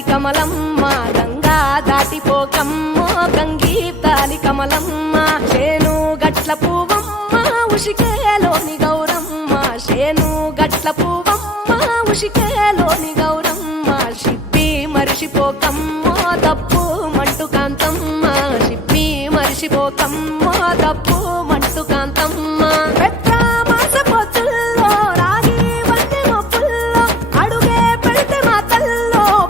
తాలి కమలమ్మ గంగా దాటిపోకమ్మో గంగీ తాలి కమలమ్మ శేను గట్ల పువ్వమ్మ ఉషికేలోని గౌరమ్మ శేను గట్ల పువ్వమ్మ ఉషికేలోని గౌరమ్మ షిప్పి మరిషిపోకమ్మో దప్పు మంటు కాంతమ్మ షిప్పి మరిషిపోకమ్మో దప్పు మంటు కాంతమ్మ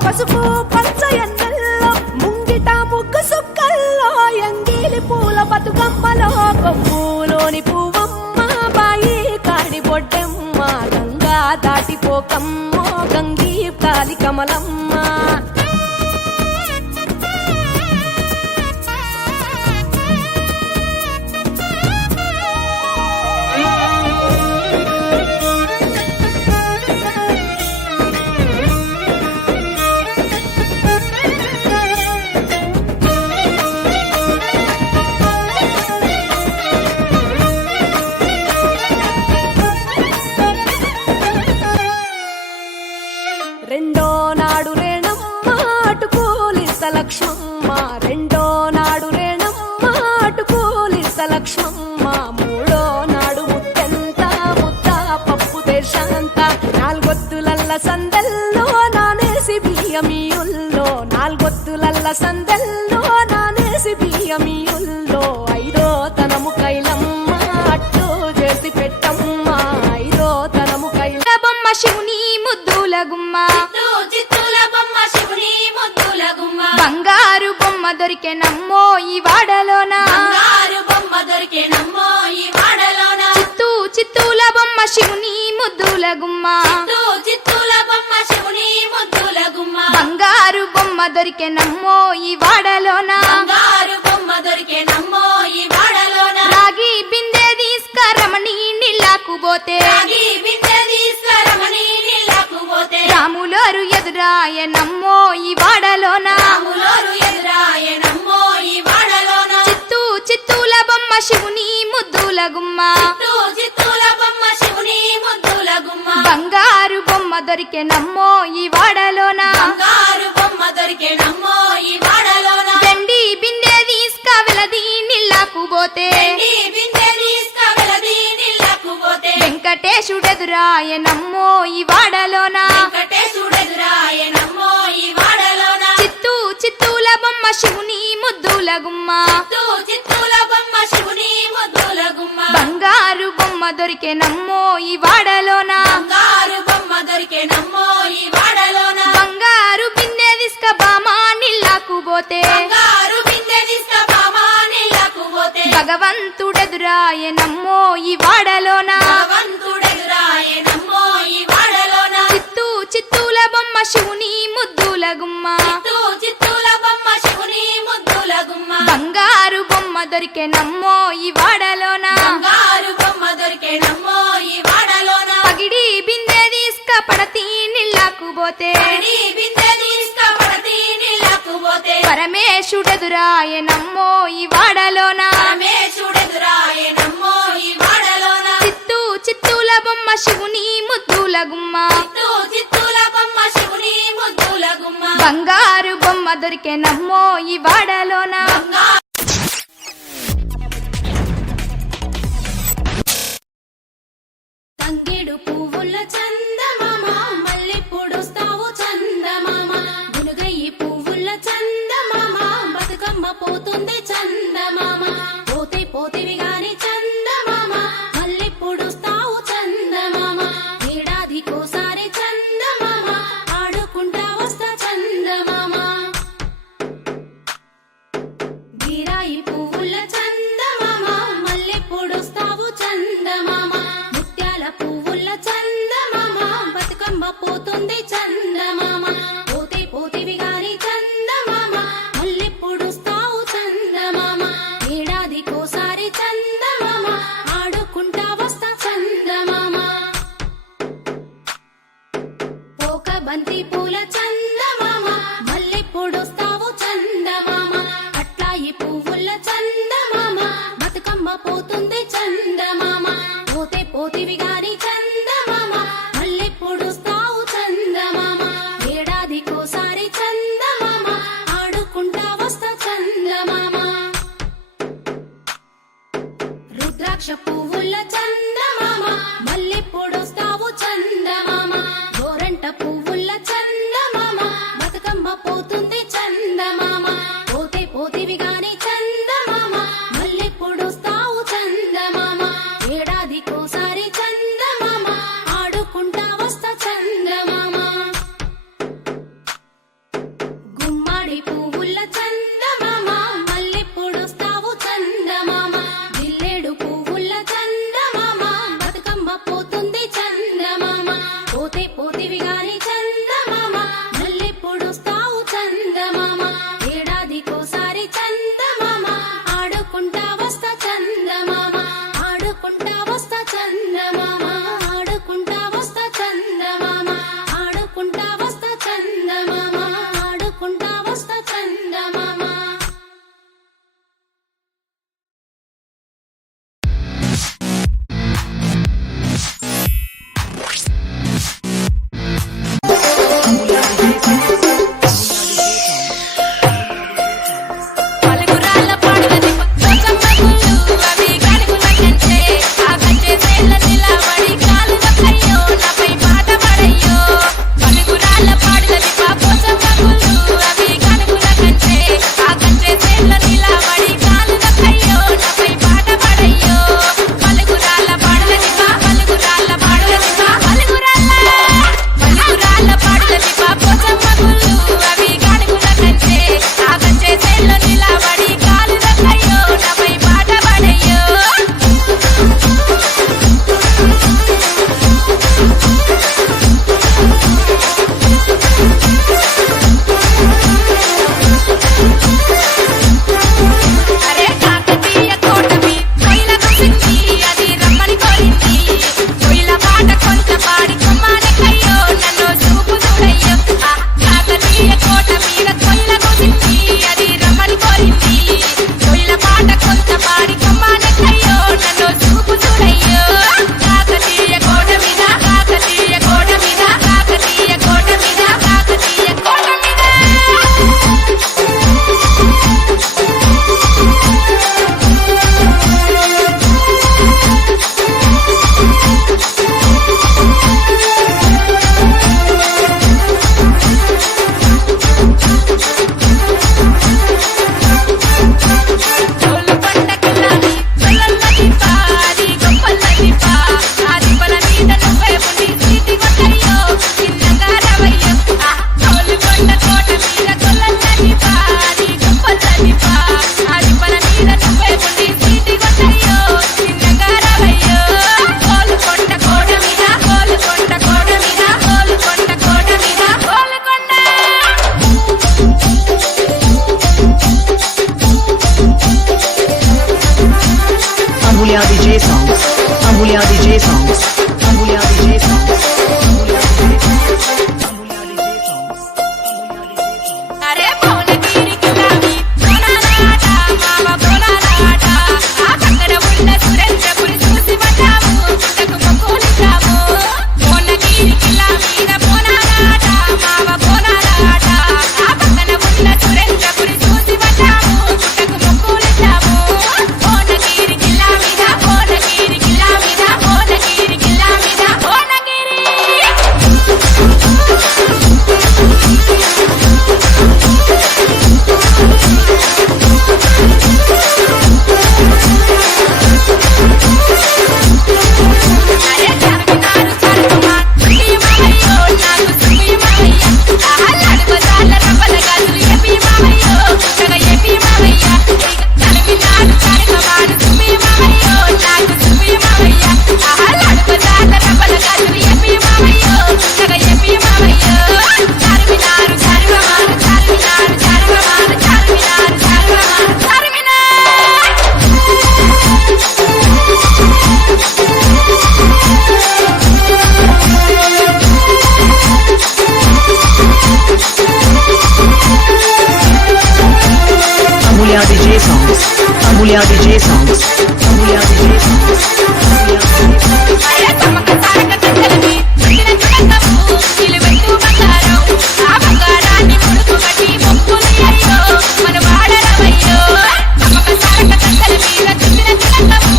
పసుపు పచ్చ ఎన్నెల్లో ముంగిట ముగ్గు సుక్కల్లో ఎంగిలి పూల బతుకమ్మలో కొమ్ములోని పువ్వమ్మ బాయి కాడి బొడ్డెమ్మ గంగా దాటిపోకమ్మో గంగీ తాలి కమలమ్మ రెండో నాడు రేణమ్మ అటుకూలిస్త లక్ష్మమ్మ రెండో నాడు రేణమ్మ అటుకూలిస్త లక్ష్మమ్మ మూడో నాడు ముత్తెంత ముద్ద పప్పు దేశంత నాలుగొత్తులల్ల సందెల్లో నానేసి బియ్యమియుల్లో నాలుగొత్తులల్ల సందెల్లో నానేసి బియ్యమియుల్లో ఐదో తనము కైలమ్మ అట్టు చేసి పెట్టమ్మ ఐదో తనము కైల బొమ్మ శివుని ముద్దుల గుమ్మ బంగారు బొమ్మ దొరికే నమ్మో ఈ వాడలోన చిత్తూ చిత్తూల బొమ్మ శివుని ముద్దుల గుమ్మ బంగారు బొమ్మ దొరికే నమ్మో ఈ వాడలోన రాగి బిందె తీసుకరమణి నీళ్ళకు పోతే రాములోరు ఎదురాయ నమ్మో ఈ వాడలోన చిత్తూ చిత్తూల బొమ్మ శివుని ముద్దుల గుమ్మ బంగారు బొమ్మ దొరికే నమ్మో ఈ వాడలోన వెండి బిందె తీసుక వెలది నీళ్ళకు పోతే వెంకటేశుడెదురాయ నమ్మో ఈ వాడలోన చిత్తూ చిత్తూల బొమ్మ శివుని ముద్దుల గుమ్మ బంగారు బొమ్మ దొరికే నమ్మో ఈ వాడలోన బంగారు బిందె తీసుక బామా నీళ్ళకు పోతే భగవంతుడెదురాయ నమ్మో ఈ వాడలోన చిత్తూ చిత్తూల బొమ్మ శివుని ముద్దుల గుమ్మ బంగారు బొమ్మ దొరికే నమ్మో ఈ వాడలోన పగిడి బిందె తీసుక పడతీ నీళ్ళకు పోతే పరమేశుడెదురాయ నమ్మో ఈ వాడలోన చిత్తూ చిత్తూల బొమ్మ శివుని ముద్దుల గుమ్మ బంగారు బొమ్మ దొరికే నమ్మో ఈ వాడలోన తంగేడు పువ్వుల చందమామ మళ్ళీ పొడుస్తావు చందమామ గునుగయ్యి పువ్వుల చందమామ బతుకమ్మ పోతుంది చందమామ పోతే పోతివి గాని చందమామ మళ్ళీ పొడుస్తావు చందమామ ఏడాదికోసారి చందమామ ఆడుకుంటా వస్తా చందమామ పాడుకుంటా వస్తా చందమామ. పలుగురాళ్ళ పాడులని పక్కమ్మగుళ్ళు అవి గడుగుల కంటే ఆ కంటే తేళ్ళ నిలబడి కాలువ కయ్యో నాపై పాట పడయ్యో. పలుగురాళ్ళ పాడులని పాపోసమ్మగుళ్ళు అవి గడుగుల కంటే ఆ కంటే తేళ్ళ నిలబడి కాలువ కయ్యో నాపై పాట పడయ్యో. పలుగురాళ్ళ పాడులని పలుగురాళ్ళ పాడులని పలుగురాళ్ళ పాడులని పాపోసమ్మగుళ్ళు అవి గడుగుల కంటే ఆ కంటే తేళ్ళ నిలబడి కాలువ కయ్యో నాపై పాట పడయ్యో. అరే కాకతీయ కోటమి కొయిల కుసింది అది రమ్మని కోరింది. కొయిల పాట కొంచెం పాడి కొమ్మాని కయ్యో నన్ను చూపు చూడయ్యో. ఆ కాకతీయ కోట మీద కొయిల కుసింది అది రమ్మని కోరింది. కొయిల పాట కొంచెం పాడి కొమ్మాని కయ్యో నన్ను చూపు చూడయ్యో. కాకతీయ కోట మీద కాకతీయ కోట మీద కాకతీయ కోట మీద కాకతీయ కోట మీద. చోలు పండకిల్లాని చల్లల్లది పాది గొప్పల్లది పా. ఆ దిబ్బల మీద నువ్వే ఉండి సీటి వద్దయ్యో చిన్నగా రవయ్యో. ఆ చోలు కొండ కోట మీద చల్లల్లది పాది గొప్పల్లది పా. ఆ దిబ్బల మీద నువ్వే ఉండి సీటి వద్దయ్యో చిన్నగా రవయ్యో. చోలు కొండ కోట మీద చోలు కొండ కోట మీద చోలు కొండ కోట మీద చోలు కొండ. Ambulia DJ songs. Ambulia DJ songs. Ambulia DJ songs. Ambulia DJ songs. అరే భువనగిరికి రావి బోనాలాట మామ బోనాలాట. ఆ పక్కన ఉన్న సురేంద్రపురి చూసి పడ్డాము పుట్టకు మొక్కులిచ్చాము. భువనగిరికి లావీర బోనాలాట మామ బోనాలాట. ఆ పక్కన ఉన్న సురేంద్రపురి చూసి పడ్డాము పుట్టకు మొక్కులిచ్చాము. భువనగిరికి లావీర భువనగిరికి లావీర భువనగిరికి లావీర భువనగిరి. అరే చార్మినారు చార్మా సుఖీ మామయ్యో నాకు సుఖీ మామయ్య. ఆహ్లాడు బజార్ల రవ్వల గాజులు ఎపి మామయ్యో పుట్టగా ఎపి మామయ్య. చార్మినారు చార్మా సుఖీ మామయ్యో నాకు సుఖీ మామయ్య. ఆహ్లాడు బజార్ల రవ్వల గాజులు ఎపి మామయ్యో పుట్టగా ఎపి మామయ్యో. చార్మినారు చార్మా చార్మినారు చార్మా చార్మినారు చార్మా Charminar. Ambulia DJ songs. Ambulia DJ songs. Ambulia DJ songs. అరే తమక తారక తగ్గలవి చిన్న చుడకము నిలువెత్తు బంగారం. ఆ బంగారాన్ని ముడుపు కట్టి మొక్కులు అయ్యో మన వాడరవయ్యో. తమక తారక తగ్గల మీద చిన్న చుడకము.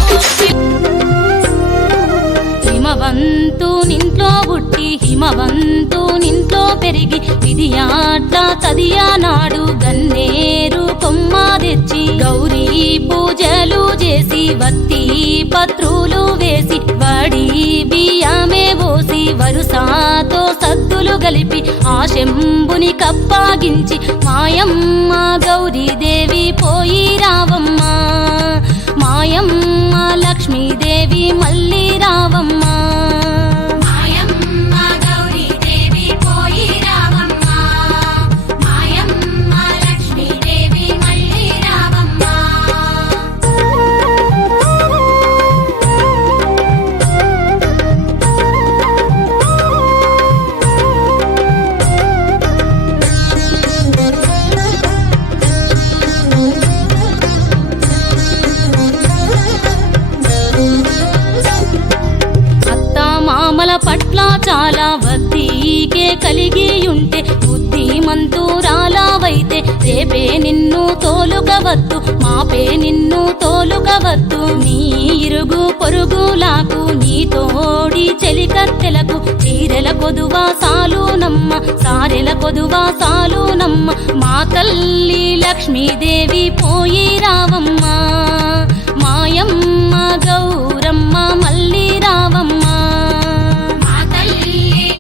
హిమవంతునింట్లో పుట్టి హిమవంతునింట్లో పెరిగి ఇది ఆట తదియా నాడు గన్నేరు కొమ్మ తెచ్చి గౌరీ పూజలు చేసి వత్తి పత్రులు వేసి వడి బియ్యమే పోసి వరుసాతో సద్దులు గలిపి ఆ శంభుని కప్పాగించి మాయమ్మ గౌరీదేవి పోయి రావమ్మ. మాయమ్మ లక్ష్మీదేవి మళ్ళీ రావమ్మ. మాయమ్మ గౌరీదేవి పోయి రావమ్మ. మాయమ్మ లక్ష్మీదేవి మళ్ళీ రావమ్మ. కలిగి ఉంటే బుద్ధిమంతురాలావైతే రేపే నిన్ను తోలుకవద్దు మాపే నిన్ను తోలుకవద్దు నీ ఇరుగు పొరుగులాకు నీ తోడి చెలికత్తెలకు చీరెల కొదువా సాలునమ్మ సారెల కొదువా సాలునమ్మ మా తల్లి లక్ష్మీదేవి పోయి రావమ్మ మాయమ్మ గౌరమ్మ మళ్ళీ